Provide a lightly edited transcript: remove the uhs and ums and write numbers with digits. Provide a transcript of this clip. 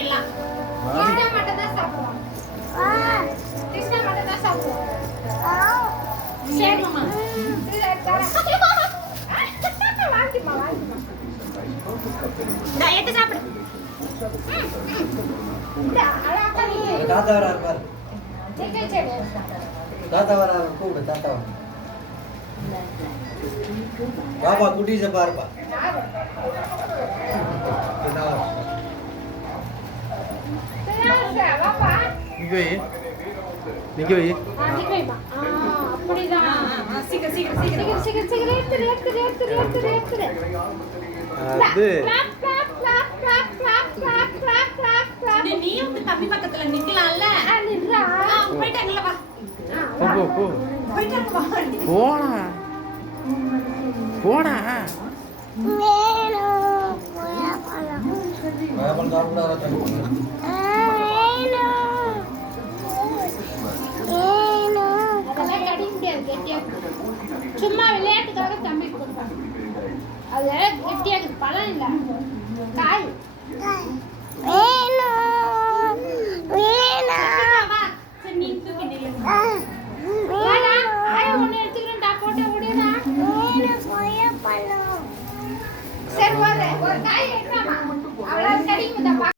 எல்லாம் கிருஷ்ணா மட்டும் தான் சாப்பிடுவான். கிருஷ்ணா மட்டும் தான் சாப்பிடுவான். சரி மாமா. வாங்கிமா வாங்கிமா. நான் எடுத்து சாப்பிடு. தாத்தா வராரு பாரு. தாத்தா வராரு கூப்பிடு தாத்தா. பாப்பா குட்டீஸை பாருப்பா. நிக்க வை. நீயும் தம்பி பக்கத்துல நிக்கலாம்ல. போயிட்டாங்கல்ல வா. போடா சும்மா விளையாட்டுக்காக தம்பி கொடுப்பாங்க. அது கெட்டியாக பழம் இல்லை காய்.